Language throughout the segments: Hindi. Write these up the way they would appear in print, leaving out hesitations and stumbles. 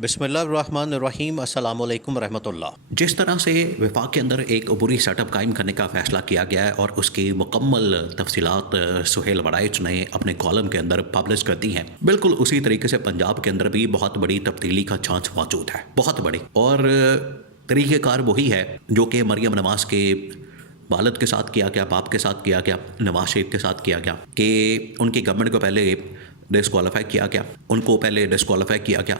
बिस्मिल्लाहिर्रहमानिर्रहीम अस्सलाम वालेकुम रहमतुल्लाह। जिस तरह से वफाक के अंदर एक अबूरी सेटअप कायम करने का फ़ैसला किया गया है और उसकी मुकम्मल तफसीलात सुहेल वड़ाइच ने अपने कॉलम के अंदर पब्लिश कर दी हैं, बिल्कुल उसी तरीके से पंजाब के अंदर भी बहुत बड़ी तब्दीली का चांस मौजूद है, बहुत बड़ी। और तरीक़ेकार वही है जो कि मरियम नवाज़ के वालिद के साथ किया गया, बाप के साथ किया गया, नवाज शरीफ के साथ किया गया कि उनकी गवर्नमेंट को पहले डिस्क्वालीफाई किया गया, उनको पहले डिस्क्वालीफाई किया गया,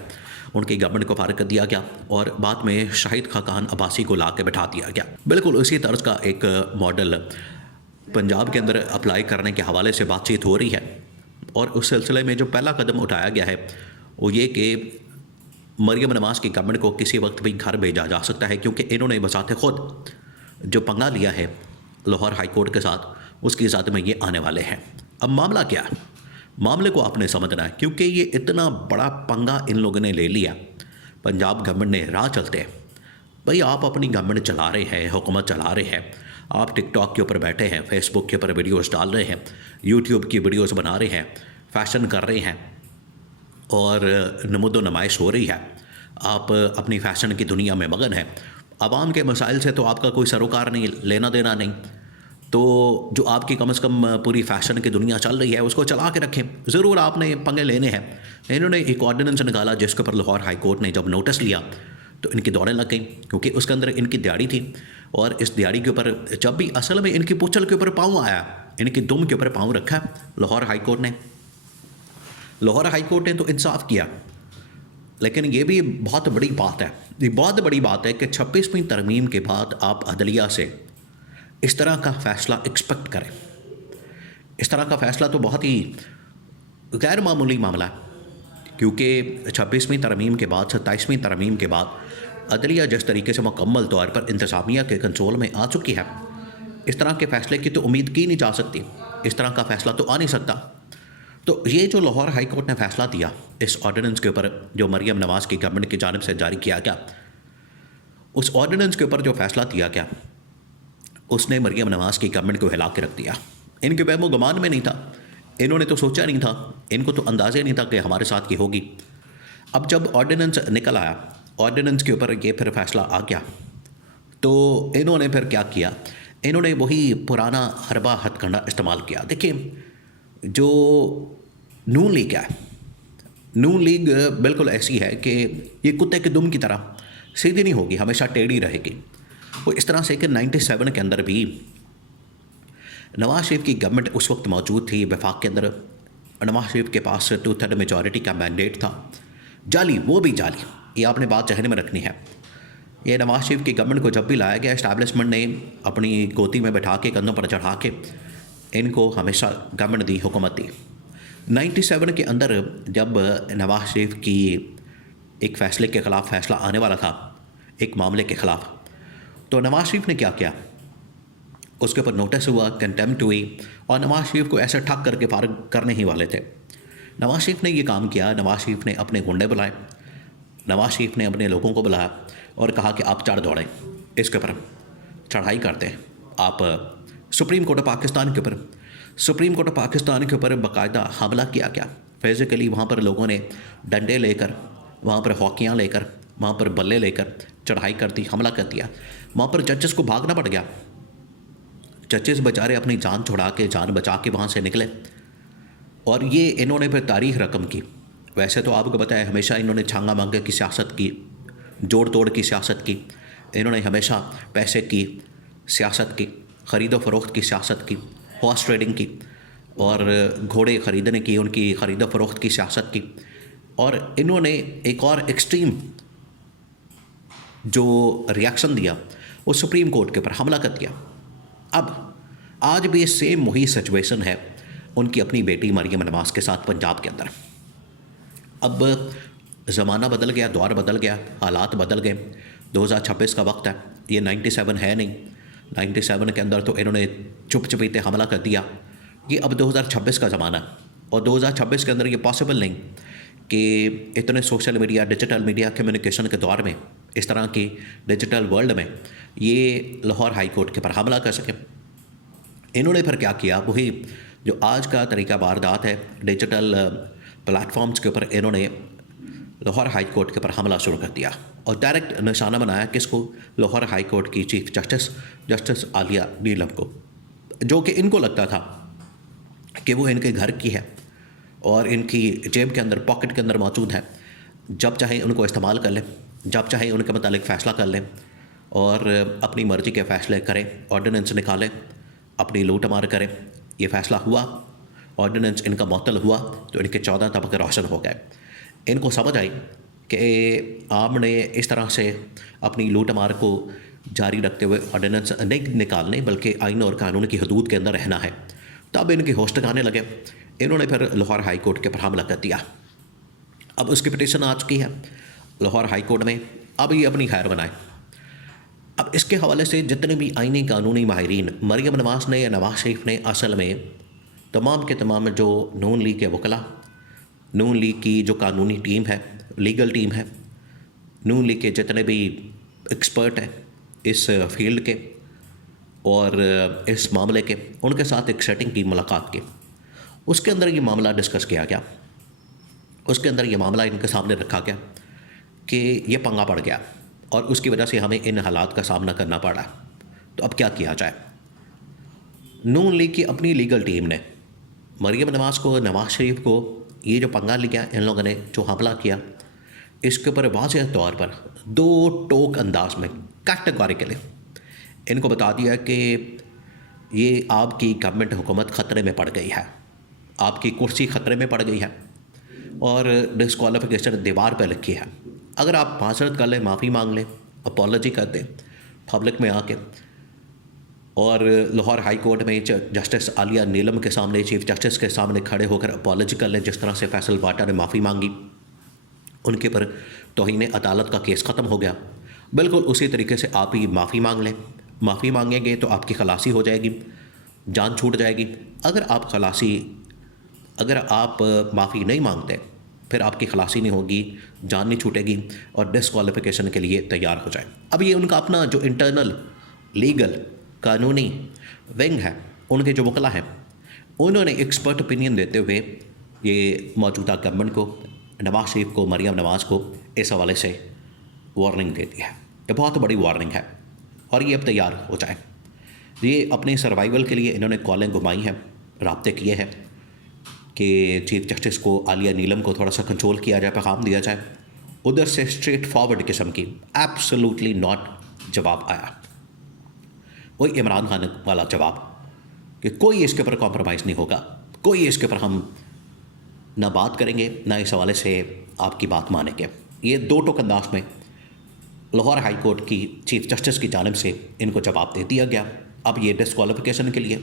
उनकी गवर्नमेंट को फारिग कर दिया गया और बाद में शाहिद खाकान अब्बासी को ला के बैठा दिया गया। बिल्कुल उसी तर्ज का एक मॉडल पंजाब के अंदर अप्लाई करने के हवाले से बातचीत हो रही है। और उस सिलसिले में जो पहला कदम उठाया गया है वो ये कि मरियम नवाज़ की गवर्नमेंट को किसी वक्त भी घर भेजा जा सकता है, क्योंकि इन्होंने बसाते ख़ुद जो पंगा लिया है लाहौर हाई कोर्ट के साथ, उसकी ज़द में ये आने वाले हैं। अब मामला क्या है, मामले को आपने समझना है, क्योंकि ये इतना बड़ा पंगा इन लोगों ने ले लिया पंजाब गवर्नमेंट ने राह चलते। भाई आप अपनी गवर्नमेंट चला रहे हैं, हुकूमत चला रहे हैं, आप टिकटॉक के ऊपर बैठे हैं, फेसबुक के ऊपर वीडियोस डाल रहे हैं, यूट्यूब की वीडियोस बना रहे हैं, फैशन कर रहे हैं और नमूदो नुमाइश हो रही है, आप अपनी फ़ैशन की दुनिया में मगन हैं। आवाम के मसाइल से तो आपका कोई सरोकार नहीं, लेना देना नहीं, तो जो आपकी कम से कम पूरी फ़ैशन की दुनिया चल रही है उसको चला के रखें। ज़रूर आपने पंगे लेने हैं। इन्होंने एक ऑर्डिनेंस निकाला जिसके ऊपर लाहौर हाई कोर्ट ने जब नोटिस लिया तो इनकी दौड़ें लग गई, क्योंकि उसके अंदर इनकी दिहाड़ी थी और इस दिहाड़ी के ऊपर जब भी असल में इनकी पूछल के ऊपर पाँव आया, इनकी दुम के ऊपर पाँव रखा लाहौर हाई कोर्ट ने। लाहौर हाई कोर्ट ने तो इंसाफ किया, लेकिन ये भी बहुत बड़ी बात है, ये बहुत बड़ी बात है कि 26वीं तरमीम के बाद आप अदलिया से इस तरह का फ़ैसला एक्सपेक्ट करें। इस तरह का फ़ैसला तो बहुत ही गैर मामूली मामला है, क्योंकि 26वीं तरमीम के बाद 27वीं तरमीम के बाद अदलिया जिस तरीके से मुकम्मल तौर पर इंतज़ामिया के कंट्रोल में आ चुकी है, इस तरह के फ़ैसले की तो उम्मीद की नहीं जा सकती, इस तरह का फ़ैसला तो आ नहीं सकता। तो ये जो लाहौर हाई कोर्ट ने फ़ैसला दिया इस ऑर्डिनेंस के ऊपर जो मरियम नवाज़ की गवर्नमेंट की जानिब से जारी किया गया, उस ऑर्डिनेंस के ऊपर जो फ़ैसला दिया गया उसने मरियम नवाज़ की गवर्नमेंट को हिला के रख दिया। इनके वहमो गुमान में नहीं था, इन्होंने तो सोचा नहीं था, इनको तो अंदाज़े नहीं था कि हमारे साथ ये होगी। अब जब ऑर्डिनेंस निकल आया, ऑर्डिनेंस के ऊपर ये फिर फ़ैसला आ गया, तो इन्होंने फिर क्या किया, इन्होंने वही पुराना हरबा हथकंडा इस्तेमाल किया। देखिए जो नून लीग है, नून लीग बिल्कुल ऐसी है कि ये कुत्ते के दुम की तरह सीधी नहीं होगी, हमेशा टेढ़ी रहेगी। वो इस तरह से कि 97 के अंदर भी नवाज शरीफ की गवर्नमेंट उस वक्त मौजूद थी वफाक के अंदर, नवाज शरीफ के पास 2/3 मेजॉरिटी का मैंडेट था। जाली, वो भी जाली, ये आपने बात जहन में रखनी है। ये नवाज शरीफ की गवर्नमेंट को जब भी लाया गया, इस्टेब्लिशमेंट ने अपनी गोदी में बैठा के, कंधों पर चढ़ा के इनको हमेशा गवर्नमेंट दी, हुकूमत दी। 97 के अंदर जब नवाज शरीफ की एक फ़ैसले के ख़िलाफ़ फ़ैसला आने वाला था, एक मामले के ख़िलाफ़, तो नवाज शरीफ ने क्या किया, उसके ऊपर नोटिस हुआ, कंटेम्प्ट हुई और नवाज शरीफ को ऐसे ठक करके फारिग करने ही वाले थे। नवाज शरीफ ने ये काम किया, नवाज शरीफ ने अपने गुंडे बुलाए, नवाज शरीफ ने अपने लोगों को बुलाया और कहा कि आप चढ़ दौड़ें, इसके ऊपर चढ़ाई करते हैं आप सुप्रीम कोर्ट ऑफ पाकिस्तान के ऊपर। सुप्रीम कोर्ट ऑफ पाकिस्तान के ऊपर बाकायदा हमला किया गया फिज़िकली। वहाँ पर लोगों ने डंडे लेकर, वहाँ पर हॉकियाँ लेकर, वहाँ पर बल्ले लेकर चढ़ाई कर दी, हमला कर दिया। वहाँ पर जजेस को भागना पड़ गया, जजेस बेचारे अपनी जान छुड़ा के, जान बचा के वहाँ से निकले और ये इन्होंने फिर तारीख रकम की। वैसे तो आपको बताया हमेशा इन्होंने छांगा मांगे की सियासत की, जोड़ तोड़ की सियासत की, इन्होंने हमेशा पैसे की सियासत की, ख़रीदो फ़रोख्त की सियासत की, हॉर्स ट्रेडिंग की और घोड़े ख़रीदने की, उनकी ख़रीदो फ़रोख्त की सियासत की। और इन्होंने एक और एक्सट्रीम जो रिएक्शन दिया वो सुप्रीम कोर्ट के ऊपर हमला कर दिया। अब आज भी सेम वही सिचुएशन है उनकी अपनी बेटी मरियम नवाज़ के साथ पंजाब के अंदर। अब ज़माना बदल गया, दौर बदल गया, हालात बदल गए, 2026 का वक्त है, ये 97 है नहीं। 97 के अंदर तो इन्होंने चुप चुपीते हमला कर दिया। ये अब 2026 का ज़माना है और 2026 के अंदर ये पॉसिबल नहीं कि इतने social media, digital media communication के दौर में, इस तरह की डिजिटल वर्ल्ड में ये लाहौर हाई कोर्ट के ऊपर हमला कर सके। इन्होंने फिर क्या किया, वही जो आज का तरीका वारदात है, डिजिटल प्लेटफॉर्म्स के ऊपर इन्होंने लाहौर हाई कोर्ट के ऊपर हमला शुरू कर दिया और डायरेक्ट निशाना बनाया किसको, लाहौर हाई कोर्ट की चीफ जस्टिस आलिया नीलम को, जो कि इनको लगता था कि वो इनके घर की है और इनकी जेब के अंदर, पॉकेट के अंदर मौजूद है, जब चाहे उनको इस्तेमाल कर लें, जब चाहे उनके मुतालिक फ़ैसला कर लें और अपनी मर्ज़ी के फ़ैसले करें, ऑर्डिनेंस निकालें, अपनी लूट मार करें। ये फ़ैसला हुआ, ऑर्डिनेंस इनका मुअत्तल हुआ तो इनके 14 तबके रोशन हो गए। इनको समझ आई कि आपने इस तरह से अपनी लूट मार को जारी रखते हुए ऑर्डिनेंस नहीं निकालने बल्कि आइन और कानून की हदूद के अंदर रहना है। तब इनके होश ठिकाने लगे, इन्होंने फिर लाहौर हाई कोर्ट के ऊपर हमला कर दिया। अब उसकी पिटीशन आ चुकी है लाहौर हाई कोर्ट में, अब ये अपनी खैर बनाए। अब इसके हवाले से जितने भी आइनी कानूनी माहिरीन, मरियम नवाज़ ने या नवाज़ शरीफ ने असल में तमाम के तमाम जो नून लीग के वकला, नून लीग की जो कानूनी टीम है, लीगल टीम है, नून लीग के जितने भी एक्सपर्ट हैं इस फील्ड के और इस मामले के, उनके साथ एक सेटिंग की, मुलाकात की। उसके अंदर ये मामला डिस्कस किया गया, उसके अंदर ये मामला इनके सामने रखा गया कि ये पंगा पड़ गया और उसकी वजह से हमें इन हालात का सामना करना पड़ा। तो अब क्या किया जाए। नून लीग की अपनी लीगल टीम ने मरियम नवाज़ को, नवाज़ शरीफ को, ये जो पंगा लिया, इन लोगों ने जो हमला किया, इसके ऊपर वाज़ेह तौर पर दो टोक अंदाज में कैटेगोरिकली इनको बता दिया कि ये आपकी गवर्नमेंट हुकूमत ख़तरे में पड़ गई है, आपकी कुर्सी ख़तरे में पड़ गई है और डिस्क्वालिफिकेशन दीवार पर लिखी है। अगर आप माजरत कर लें, माफ़ी मांग लें, अपॉलॉजी कर दें पब्लिक में आके, और लाहौर हाई कोर्ट में जस्टिस आलिया नीलम के सामने, चीफ जस्टिस के सामने खड़े होकर अपॉलॉजी कर लें, जिस तरह से फैसल वाटा ने माफ़ी मांगी, उनके पर तौहीन अदालत का केस ख़त्म हो गया। बिल्कुल उसी तरीके से आप ही माफ़ी मांग लें, माफ़ी मांगेंगे तो आपकी खलासी हो जाएगी, जान छूट जाएगी। अगर आप माफ़ी नहीं मांगते फिर आपकी खलासी नहीं होगी, जान नहीं छूटेगी और डिस्क्वालिफिकेशन के लिए तैयार हो जाए। अब ये उनका अपना जो इंटरनल लीगल कानूनी विंग है, उनके जो वकला हैं, उन्होंने एक्सपर्ट ओपिनियन देते हुए ये मौजूदा गवर्नमेंट को, नवाज़ शरीफ को, मरियम नवाज़ को इस हवाले से वार्निंग दे दी है। ये बहुत बड़ी वार्निंग है और ये अब तैयार हो जाए। ये अपने सर्वाइवल के लिए इन्होंने कॉलें घुमाई हैं, राब्ते किए हैं कि चीफ जस्टिस को, आलिया नीलम को थोड़ा सा कंट्रोल किया जाए, पैगाम दिया जाए। उधर से स्ट्रेट फॉरवर्ड किस्म की एब्सोल्युटली नॉट जवाब आया, वही इमरान खान वाला जवाब कि कोई इसके ऊपर कॉम्प्रोमाइज़ नहीं होगा, कोई इसके ऊपर हम ना बात करेंगे ना इस हवाले से आपकी बात मानेंगे। ये दो टोक अंदाज में लाहौर हाई कोर्ट की चीफ जस्टिस की जानिब से इनको जवाब दे दिया गया। अब ये डिस्क्वालिफिकेशन के लिए,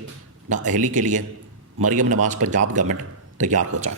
ना अहली के लिए मरियम नवाज़ पंजाब गवर्नमेंट तैयार हो जाए।